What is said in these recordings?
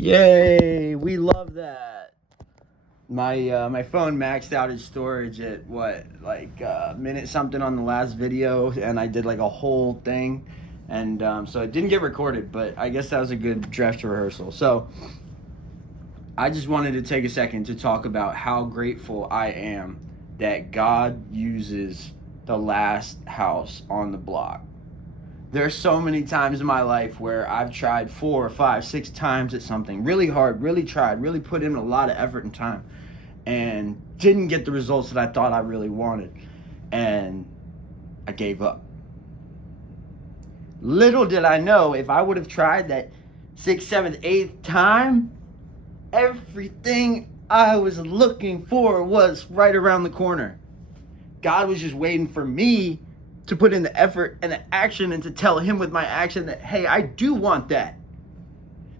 Yay, we love that. My phone maxed out its storage at what, like minute something on the last video, and I did like a whole thing, and so it didn't get recorded, but I guess that was a good dress rehearsal. So I just wanted to take a second to talk about how grateful I am that God uses the last house on the block. There's so many times in my life where I've tried 4 or 5, 6 times at something really hard, really tried, really put in a lot of effort and time, and didn't get the results that I thought I really wanted, and I gave up. Little did I know, if I would have tried that 6th, 7th, 8th time, everything I was looking for was right around the corner. God was just waiting for me to put in the effort and the action, and to tell him with my action that, hey, I do want that.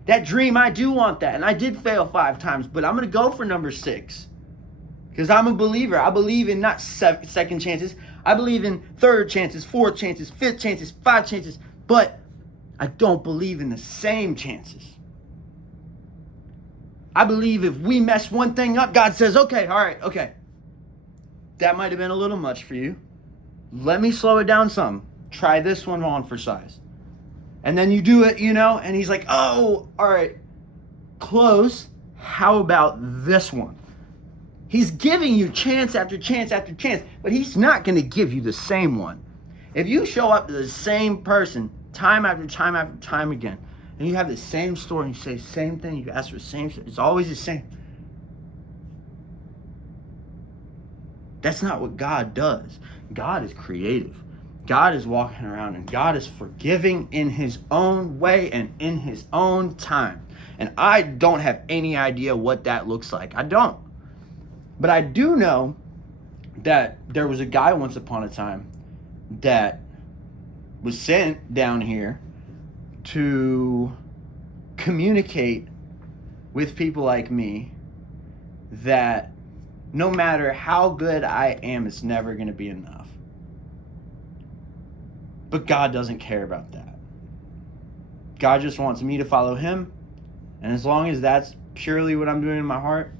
That dream, I do want that. And I did fail 5 times, but I'm going to go for number 6. Because I'm a believer. I believe in not second chances. I believe in 3rd chances, 4th chances, 5th chances, 5 chances. But I don't believe in the same chances. I believe if we mess one thing up, God says, okay, all right, okay. That might have been a little much for you. Let me slow it down some. Try this one on for size. And then you do it, and he's like, oh, all right, close. How about this one? He's giving you chance after chance after chance, but he's not going to give you the same one. If you show up to the same person time after time after time again, and you have the same story, and you say the same thing, you ask for the same, it's always the same. That's not what God does. God is creative. God is walking around, and God is forgiving in his own way and in his own time. And I don't have any idea what that looks like. I don't. But I do know that there was a guy once upon a time that was sent down here to communicate with people like me that no matter how good I am, it's never going to be enough. But God doesn't care about that. God just wants me to follow him. And as long as that's purely what I'm doing in my heart,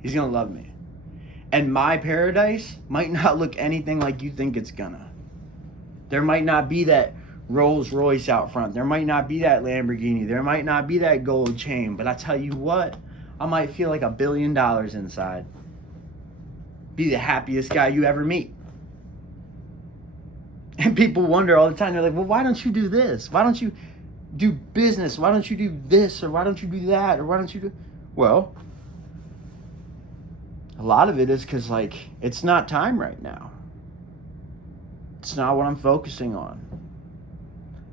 he's going to love me. And my paradise might not look anything like you think it's gonna. There might not be that Rolls Royce out front. There might not be that Lamborghini. There might not be that gold chain. But I tell you what, I might feel like $1 billion inside. Be the happiest guy you ever meet. And people wonder all the time, they're like, well, why don't you do this? Why don't you do business? Why don't you do this? Or why don't you do that? Or why don't you do... Well, a lot of it is because, it's not time right now. It's not what I'm focusing on.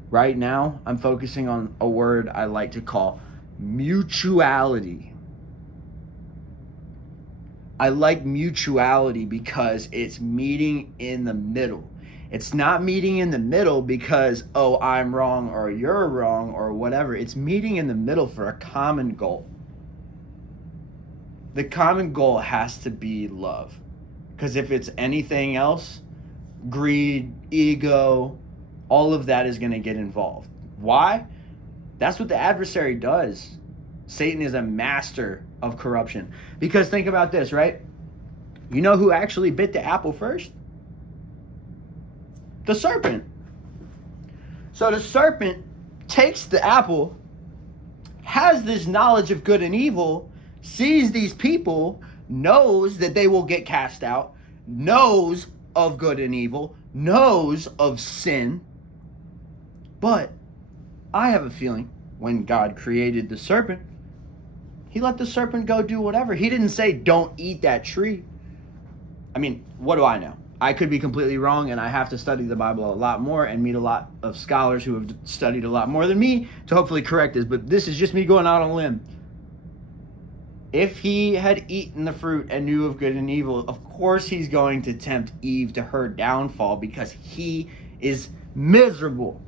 Right now, I'm focusing on a word I like to call mutuality. I like mutuality because it's meeting in the middle. It's not meeting in the middle because, oh, I'm wrong or you're wrong or whatever. It's meeting in the middle for a common goal. The common goal has to be love. Because if it's anything else, greed, ego, all of that is going to get involved. Why? That's what the adversary does. Satan is a master of corruption. Because think about this, right? You know who actually bit the apple first? The serpent. So the serpent takes the apple, has this knowledge of good and evil, sees these people, knows that they will get cast out, knows of good and evil, knows of sin. But I have a feeling when God created the serpent, he let the serpent go do whatever. He didn't say, don't eat that tree. I mean, what do I know? I could be completely wrong, and I have to study the Bible a lot more and meet a lot of scholars who have studied a lot more than me to hopefully correct this. But this is just me going out on a limb. If he had eaten the fruit and knew of good and evil, of course he's going to tempt Eve to her downfall because he is miserable.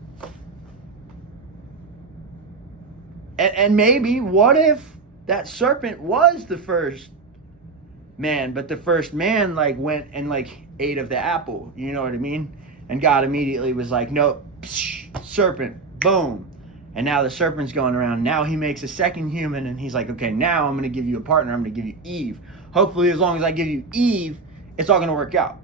And maybe, what if that serpent was the first man, but the first man went and ate of the apple, you know what I mean? And God immediately was like, nope, serpent, boom. And now the serpent's going around. Now he makes a second human, and he's like, okay, now I'm going to give you a partner. I'm going to give you Eve. Hopefully, as long as I give you Eve, it's all going to work out.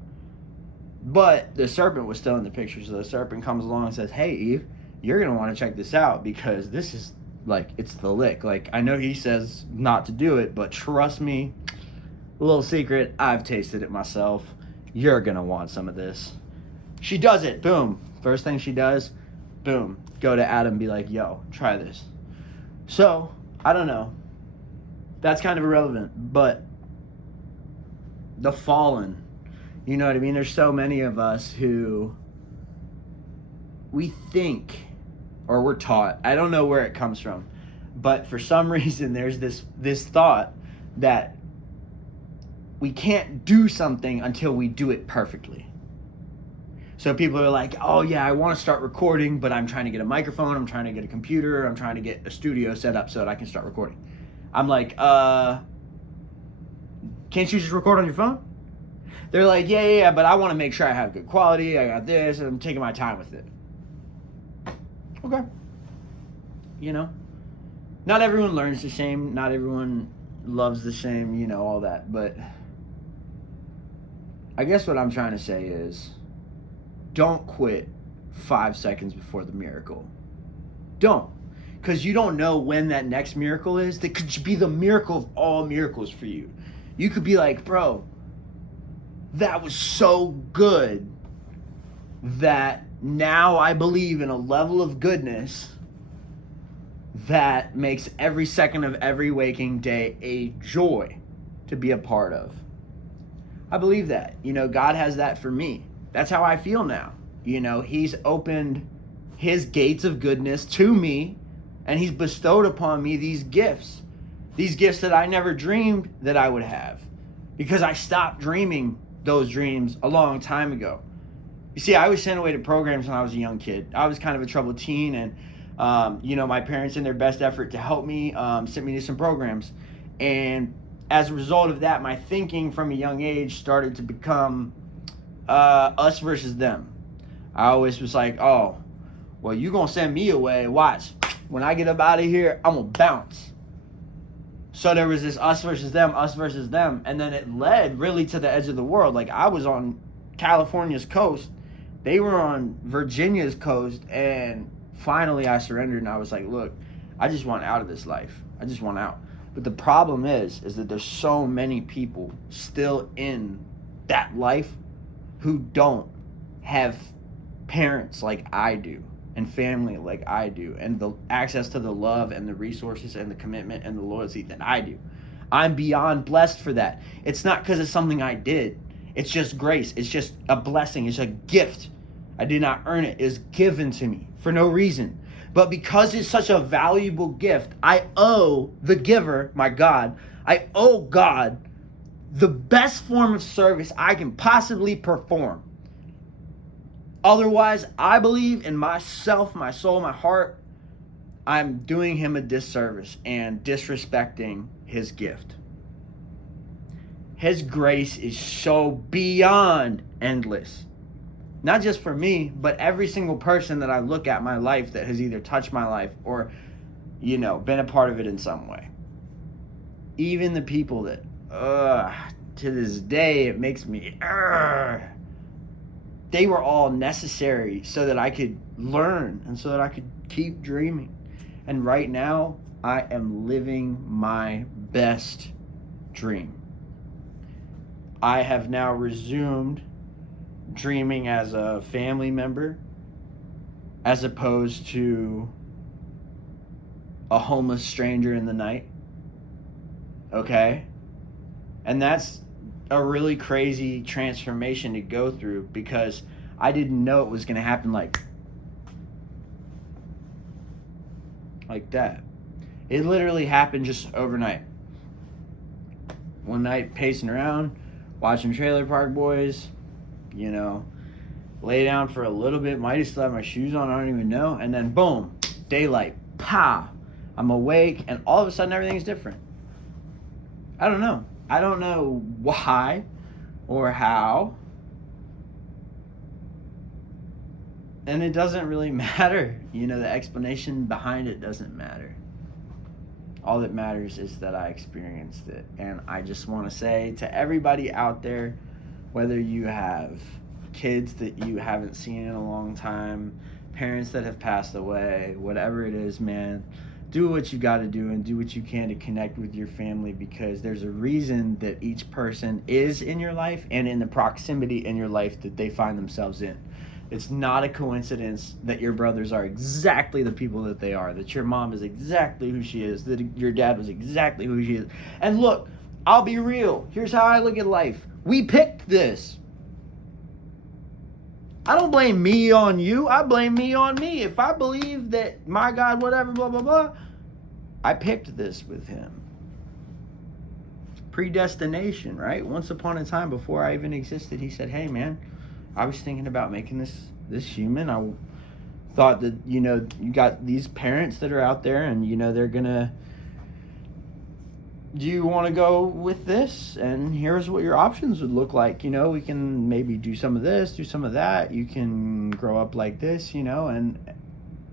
But the serpent was still in the picture. So the serpent comes along and says, hey, Eve, you're going to want to check this out because this is, like, it's the lick. Like, I know he says not to do it, but trust me, a little secret, I've tasted it myself. You're going to want some of this. She does it. Boom. First thing she does, boom. Go to Adam and be like, yo, try this. So, I don't know. That's kind of irrelevant. But the fallen, you know what I mean? There's so many of us who we think, or we're taught, I don't know where it comes from, but for some reason there's this thought that we can't do something until we do it perfectly. So people are like, oh yeah, I want to start recording, but I'm trying to get a microphone, I'm trying to get a computer, I'm trying to get a studio set up so that I can start recording. I'm like, can't you just record on your phone? They're like, yeah, but I want to make sure I have good quality, I got this, and I'm taking my time with it. Okay. You know? Not everyone learns the same, not everyone loves the same, you know, all that, but I guess what I'm trying to say is, don't quit 5 seconds before the miracle. Don't. Because you don't know when that next miracle is. That could be the miracle of all miracles for you. You could be like, bro, that was so good that now I believe in a level of goodness that makes every second of every waking day a joy to be a part of. I believe that. You know, God has that for me. That's how I feel now. You know, he's opened his gates of goodness to me, and he's bestowed upon me these gifts that I never dreamed that I would have, because I stopped dreaming those dreams a long time ago. You see, I was sent away to programs when I was a young kid. I was kind of a troubled teen, and you know, my parents, in their best effort to help me, sent me to some programs. And as a result of that, my thinking from a young age started to become us versus them. I always was like, oh, well, you gonna send me away, watch. When I get up out of here, I'm gonna bounce. So there was this us versus them, and then it led really to the edge of the world. Like, I was on California's coast, they were on Virginia's coast, and finally I surrendered, and I was like, look, I just want out of this life. I just want out. But the problem is that there's so many people still in that life who don't have parents like I do, and family like I do, and the access to the love and the resources and the commitment and the loyalty that I do. I'm beyond blessed for that. It's not because it's something I did. It's just grace. It's just a blessing. It's a gift. I did not earn it. It's given to me for no reason. But because it's such a valuable gift, I owe the giver, my God, I owe God the best form of service I can possibly perform. Otherwise, I believe in myself, my soul, my heart, I'm doing him a disservice and disrespecting his gift. His grace is so beyond endless. Not just for me, but every single person that I look at my life that has either touched my life or, you know, been a part of it in some way. Even the people that, to this day, it makes me, they were all necessary so that I could learn and so that I could keep dreaming. And right now, I am living my best dream. I have now resumed dreaming as a family member as opposed to a homeless stranger in the night. Okay? And that's a really crazy transformation to go through, because I didn't know it was going to happen like that. It literally happened just overnight. One night, pacing around, watching Trailer Park Boys, you know, lay down for a little bit, might have still have my shoes on, I don't even know, and then boom, daylight, pow, I'm awake, and all of a sudden everything's different. I don't know why or how. And it doesn't really matter. You know, the explanation behind it doesn't matter. All that matters is that I experienced it. And I just want to say to everybody out there, whether you have kids that you haven't seen in a long time, parents that have passed away, whatever it is, man, do what you got to do and do what you can to connect with your family, because there's a reason that each person is in your life and in the proximity in your life that they find themselves in. It's not a coincidence that your brothers are exactly the people that they are, that your mom is exactly who she is, that your dad was exactly who she is. And look, I'll be real. Here's how I look at life. We picked this. I don't blame me on you. I blame me on me. If I believe that my God, whatever, blah, blah, blah, I picked this with him. Predestination, right? Once upon a time, before I even existed, he said, hey, man, I was thinking about making this human. I thought that, you know, you got these parents that are out there and, you know, they're going to, do you want to go with this? And here's what your options would look like. You know, we can maybe do some of this, do some of that. You can grow up like this, you know. And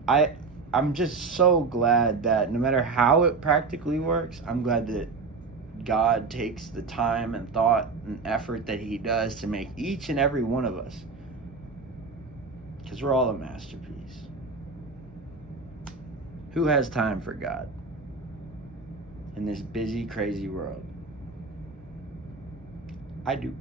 I'm just so glad that no matter how it practically works, I'm glad that God takes the time and thought and effort that he does to make each and every one of us. Because we're all a masterpiece. Who has time for God in this busy, crazy world? I do.